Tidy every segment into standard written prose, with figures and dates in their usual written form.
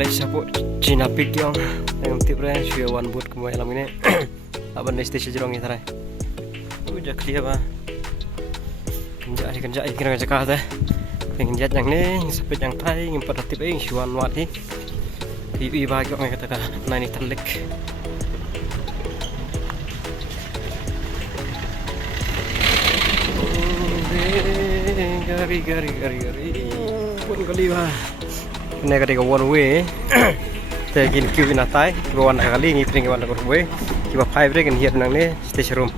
lagi sapu Cina Peak yang tipnya sudah one boot kembali malam ini. Apa nih stage jerong ini tarai? Udah clear apa? Kenjak kira cakap teh. Kenjak yang ni sepet yang thai yang pada tipe yang suan wat ni. Ibu bagi orang kata nani terlik. Gari pun kali bah. Ini ketika one way. Tegin queue in atai, kiba wan kali ni pring wan one way. Kiba five break and here nang ni station room.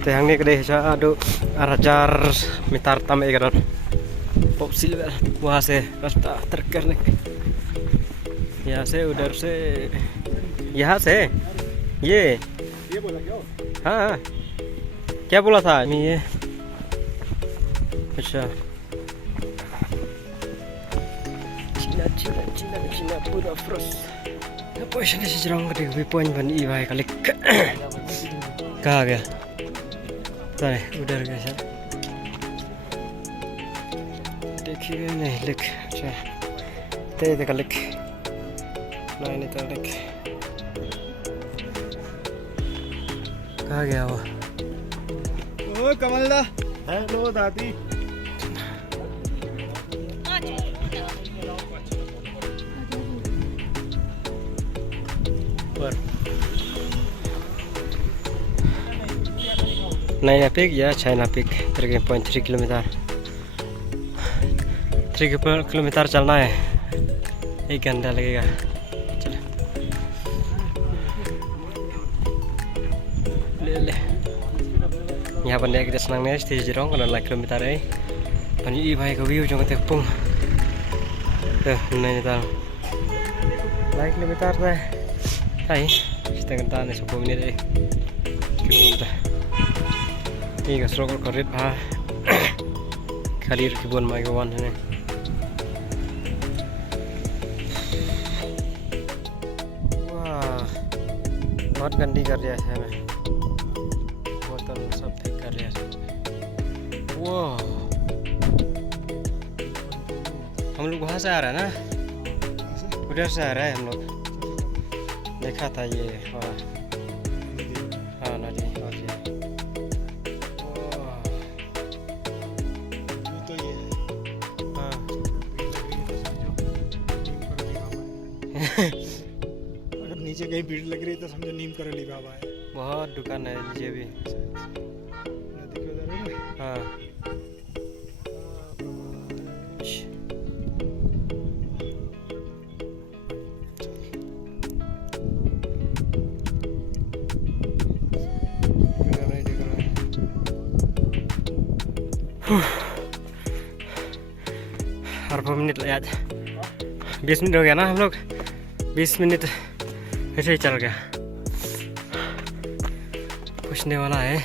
Tehang ni kedai sa ado arajar mitar tam egaran. Pop silver वहाँ से रास्ता तर करने यहाँ से उधर से यहाँ से ये बोला क्या? हाँ क्या बोला था ये अच्छा Cina pura fros apa sih sejarang kedai wipoin ban iwai kali kah gaya tadi udah guys ya देखिए नहीं लिख अच्छा तेरे देखा लिख नहीं तो लिख कहाँ गया वो ओ कमलदा हेलो दादी पर नया पिक या चाइना पिक 3.3 किलोमीटर 3 किलोमीटर चलना है 1 घंटा लगेगा चलो ले यहाँ पर naik senang nih stage jerong kalau like kilometer ini pani i भाई का view jangan tepung ini tar like kilometer nih hai setengah tahun 10 menit ini kilometer ini kasro korit bah kalir kebun mai kawan ini बहुत गंदी कर दिया है मैं बोतल सब फेंक कर दिया वो हम लोग वहाँ से आ रहा है ना उधर से आ रहा है हम लोग देखा था ये हाँ नदी और ये तो ये हाँ अगर नीचे कहीं भीड़ लग रही तो समझो नीम करोली बाबा है बहुत दुकान है नीचे भी नदी के उधर है ना हाँ अर्बा मिनट लगा 20 मिनट हो गया ना हम लोग 20 मिनट ऐसे ही चल गया पूछने वाला है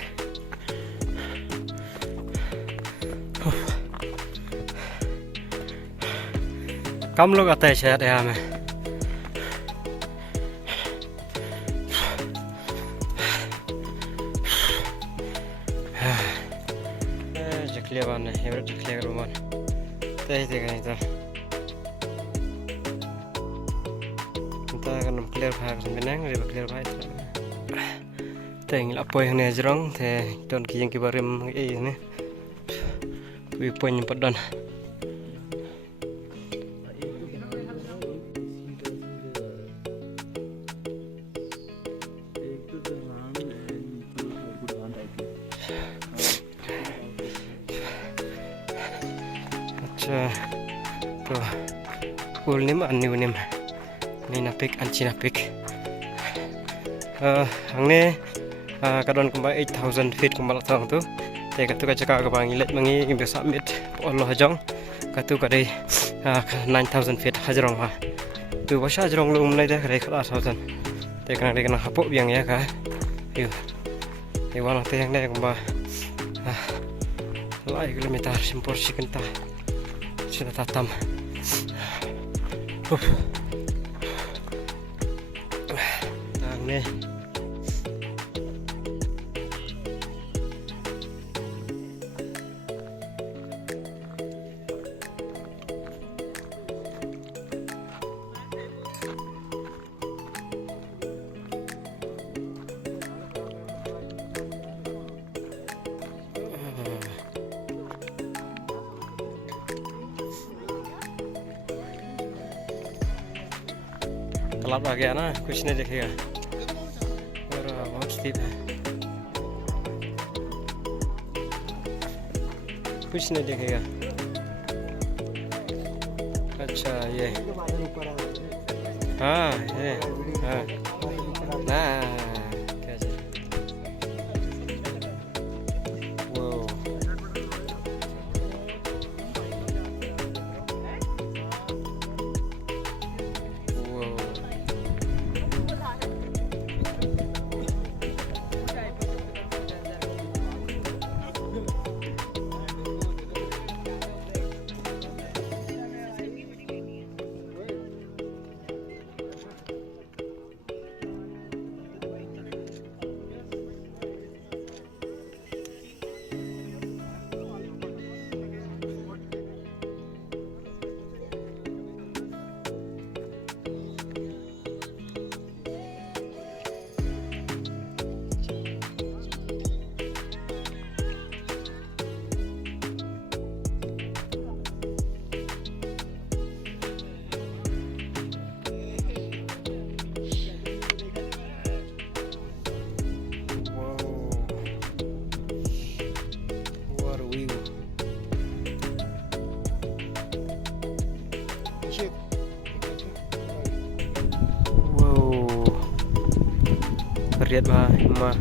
कम लोग आता है शायद यहाँ में जखलिया बान है एवरेट जखलिया रूमान तय देखा नहीं था kan clear phai kan benang re clear phai teng la poi ne jrong the don ki yang ki barim e ne wi pon padan अच्छा तो पूर्णिमा अन्य ini napik anci napik hangne kadon kembang 8000 feet kembang tang tu te katu ka cakap ka bang ilet mangi imbe summit Allah hajong katu ka dei 9000 feet hajrong ha tu washa hajrong lu mulai dah kare kala 1000 te kana hapok biang ya ka yo te wala te yang dei kembang lai kilometer simpor sikenta sudah tatam nih तालाब आ गया ना, कुछ नहीं दिखेगा और बहुत steep है, कुछ नहीं दिखेगा। अच्छा ये हाँ ये हाँ ना क्या चीज़? वो lihat bah mah.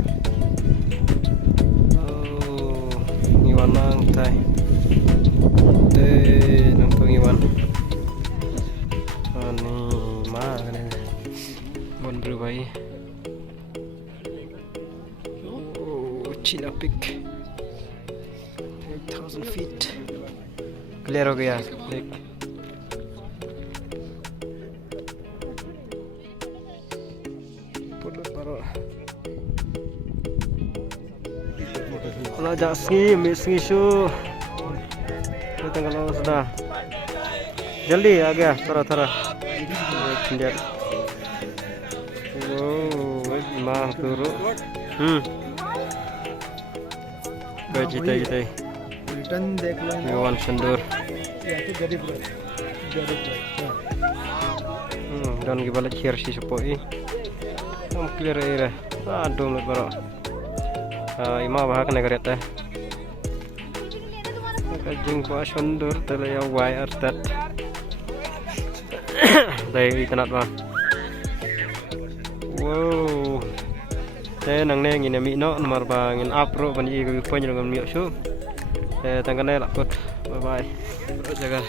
Oh, iwan nang tai. Teh nang tong iwan. Ani mah kan ini. Bon berubah. Oh, China Peak. 8,000 feet. Clear हो गया देख. Kalau ajak ambil su. Kita tengah sudah. Jali agak thora. Lihat. Wow, mah turun. Kita. Return देख लो Iwan Sendur. या तो गरीब रहे Dan gibala cheer si supoi. Clear area. Aduh lut baro. Ima bah kena kereta. Kajing pa Sendur telaya wai artat. Dai itanat bah. Wow. Saya nang neng ini mino nomor bangin apro banji ko ponyo ngam miyo su. Tangkane lakot. Bye bye. Jaga.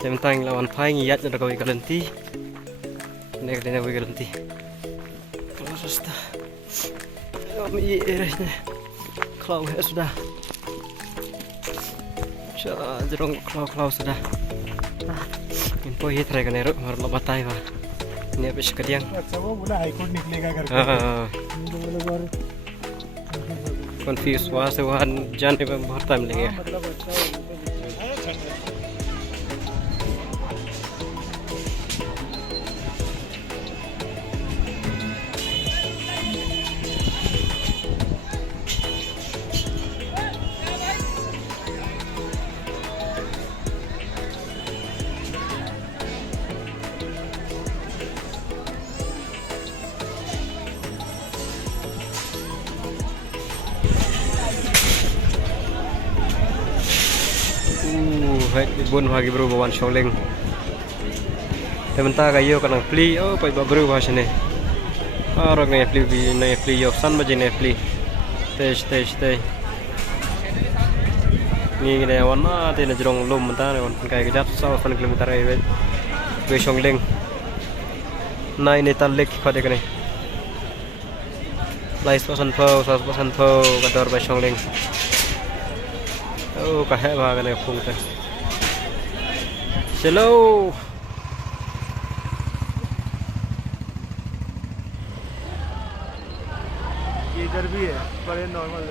Tentang lawan pai ngiyat ada kau ikalenti. Ini katanya kau ikalenti. Kalau sudah. Kami irisnya. Kalau sudah. Jerong kalau sudah. Info ये try करने रो हमारा बताए बा ini habis kediang अच्छा वो बोला high court निकलेगा करके confused वहाँ से वहाँ जाने में बहुत टाइम लगेगा मतलब Hai bun bagi bro bawan Shongling. Sebentar kayo kanang pli oh pai ba bro ba sini. Orang ne pli yo san ma jine pli. Teh. Ni ne wana te na jrong lum ta ne wan kai gajat 100 kilometer ai we Shongling. Nai ne tal lek khade kane. Lais pasan phau kador ba Shongling. Oh kahe ba kane phung te. Hello. ये इधर भी है बड़े normal